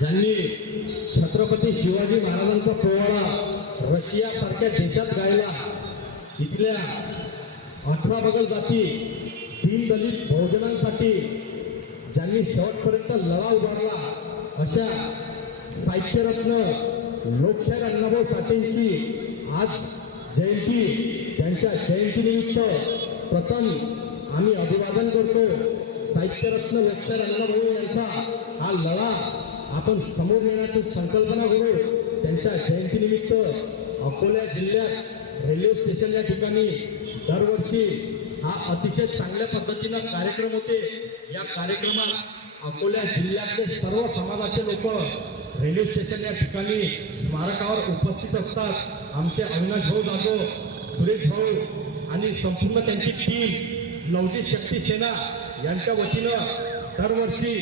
ज्यांनी छत्रपती शिवाजी महाराजांचा पोवाडा रशिया सारख्या देशात गायला इथल्या अठरा बगल जाती दीनदलित भोजनांसाठी ज्यांनी शेवटपर्यंत लढा उभारला अशा साहित्यरत्न लोकशाही अण्णाभाऊ साठेंची आज जयंती. त्यांच्या जयंतीनिमित्त प्रथम आम्ही अभिवादन करतो साहित्यरत्न लोकशाही अण्णाभाऊ यांचा हा लढा. आपण समोर येण्याची संकल्पना करू त्यांच्या जयंतीनिमित्त अकोला जिल्ह्यात रेल्वे स्टेशन या ठिकाणी दरवर्षी हा अतिशय चांगल्या पद्धतीनं कार्यक्रम होते. या कार्यक्रमात अकोला जिल्ह्यातले सर्व समाजाचे लोक रेल्वे स्टेशन या ठिकाणी स्मारकावर उपस्थित असतात. आमचे अविनाश भाऊ जाधव सुरेश भाऊ आणि संपूर्ण त्यांची टीम नवजी शक्ती सेना यांच्या वतीनं दरवर्षी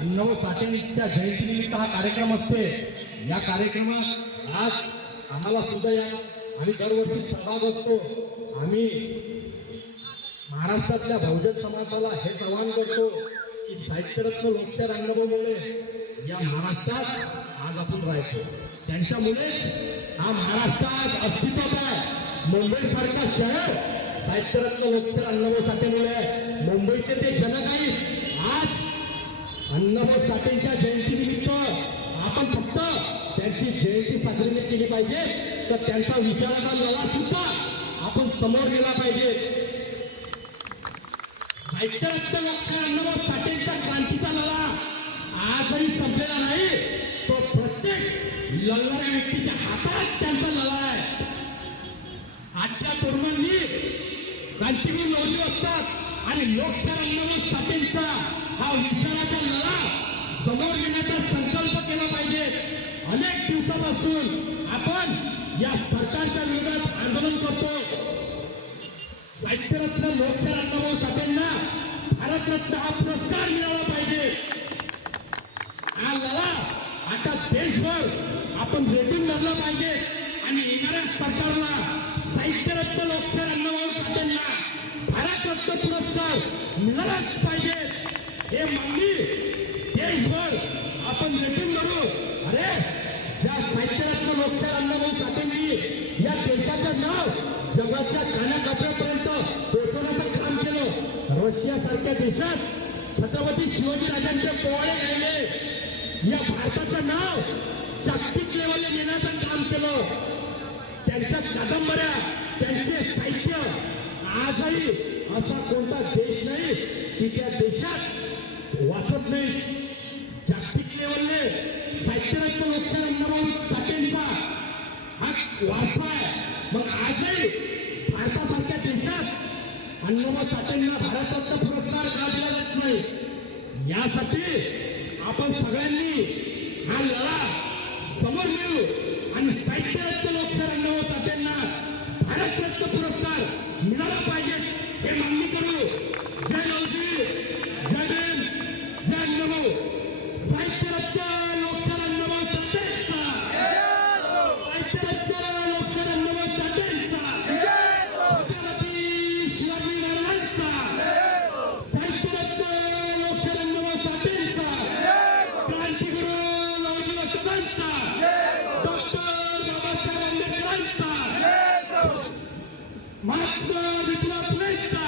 अण्णाभाऊ साठेंच्या जयंतीनिमित्त हा कार्यक्रम असते. या कार्यक्रमात आज आम्हाला सुद्धा या आम्ही दरवर्षी सहभाग असतो. आम्ही महाराष्ट्रातल्या बहुजन समाजाला हेच आवाहन करतो की साहित्यरत्न लोकशाही रंगभूमीमुळे या महाराष्ट्रात आज आपण राहायचो. त्यांच्यामुळेच हा महाराष्ट्र आज अस्तित्वात आहे. मुंबईसारखा शहर साहित्यरत्न लोकशाही अण्णाभाऊ साठेमुळे मुंबईचे ते जनक आहेत अण्णाभाऊ साठेंच्या जयंतीनिमित्त. आपण फक्त त्यांची जयंती साजरी नाही केली पाहिजे. तर त्यांचा विचाराचा लढा सुद्धा आपण समोर गेला पाहिजे. साहित्यरत्न लोकशाही अण्णाभाऊ साठेंच्या क्रांतीचा लढा आजही संपलेला नाही. तो प्रत्येक लढणाऱ्या व्यक्तीच्या हातात त्यांचा लढा आहे. आजच्या तरुणांनी क्रांतीवीर लढली असतात. आणि लोकशाही अण्णाभाऊ साठेंचा हा विचाराचा लढा समोर येण्याचा संकल्प केला पाहिजे. अनेक दिवसापासून आपण या सरकारच्या विरोधात आंदोलन करतो. साहित्यरत्न लोकशाही अण्णाभाऊ साठेंना भारतरत्न हा पुरस्कार मिळाला पाहिजे. हा लढा आता देशभर आपण रेटून धरलं पाहिजे. आणि येणाऱ्या सरकारला साहित्यरत्न लोकशाही अण्णाभाऊ साठेंना भारतरत्न पुरस्कार मिळालाच पाहिजे. हे मागणी देशभर आपण रेटून करू अरे ज्या साहित्यरत्न लोकशाही अण्णाभाऊ साठेंनी या देशाचं नाव जगाच्या कानाकोपऱ्यापर्यंत पोहोचवण्याचं काम केलं. रशिया सारख्या देशात छत्रपती शिवाजी राजांचे पोवाडे गायले या भारताचं नाव जागतिक लेवलला नेण्याचं काम केलं. त्यांच्या कादंबऱ्या त्यांचे आजही असा कोणता देश नाही की त्या देशात वाचत नाही. जागतिक लेवलने साहित्यरत्न लोकशाही अण्णाभाऊ साठेंचा हा वारसा आहे मग आजही भारतासारख्या देशात अण्णाभाऊ साठेंना भारतरत्न पुरस्कार का दिला जात नाही? यासाठी आपण सगळ्यांनी हा लढा समोर नेऊ आणि साहित्यरत्न लोकशाही अण्णाभाऊ भारतरत्न पुरस्कार मिळाला पाहिजे हे मागणी करू जय गौजी जय बेन जय अंजभाऊ साहित्यरत्न लोकशाही अंजभाऊ सत्तेचा साहित्यरत्न लोकशाही अंजभाऊ सत्तेचा छत्रपती शिवाजी महाराजांचा साहित्यरत्न लोकशाही अंजभाऊ सत्तेचा क्रांतिगुरू Lalji वसंतांचा Más de tu apuesta.